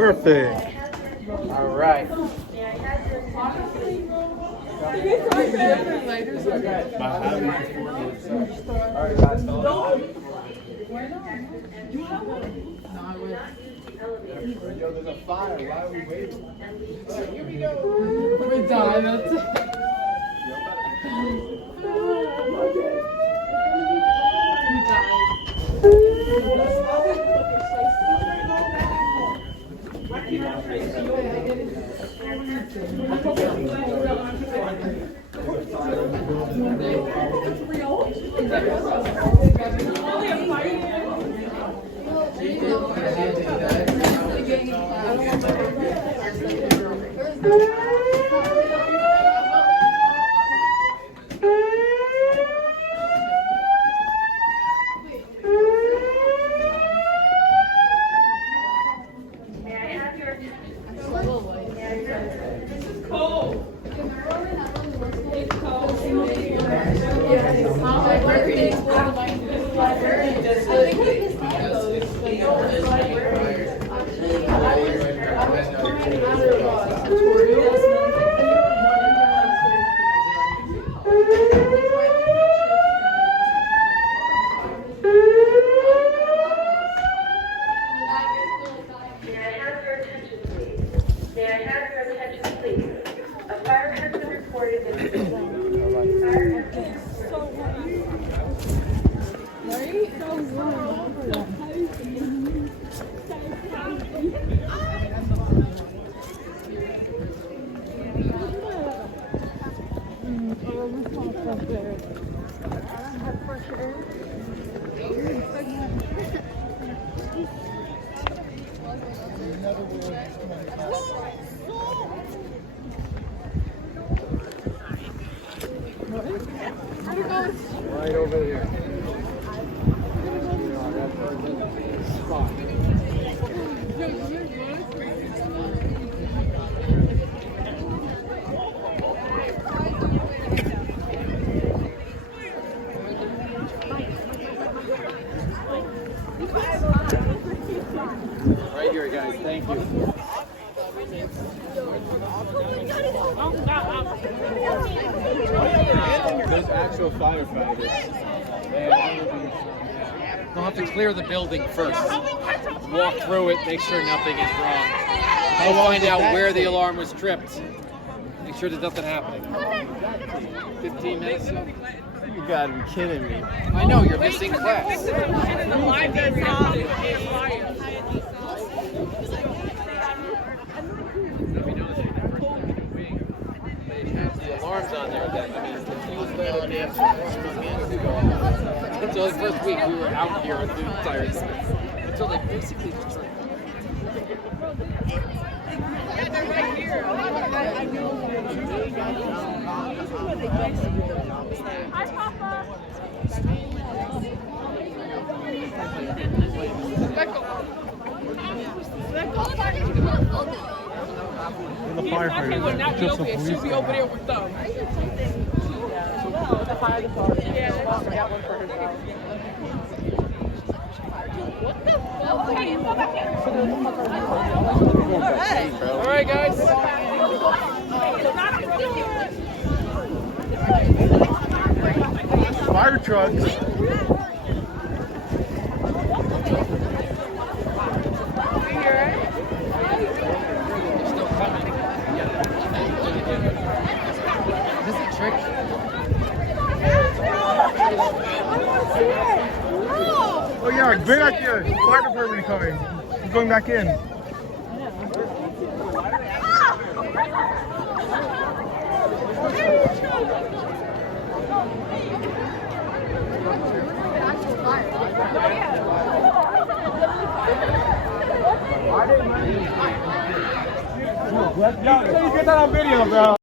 Perfect. All right. Yo, there's a fire. Why are we waiting? Here we go. We die. That's it. Right over there. Spot. Right here, guys. Thank you. There's actual firefighters. They'll have to clear the building first. Walk through it, make sure nothing is wrong. They'll find out where the alarm was tripped. Make sure there's nothing happening. 15 minutes. You gotta be kidding me. I know, you're missing class. The alarms on there that means the fuse lit until the first week we were out here the entire time. Until they basically just turned. Yeah, they're right here. Hi, Papa. The firefighters. Would not be Just some open. police She'll be over there with them. The fire department. Yeah, I got one for herself. What the fuck? All right, guys. Fire trucks. Is this a trick? Oh yeah, bring back here. Fire department coming. He's going back in. Yo, you get that on video, bro.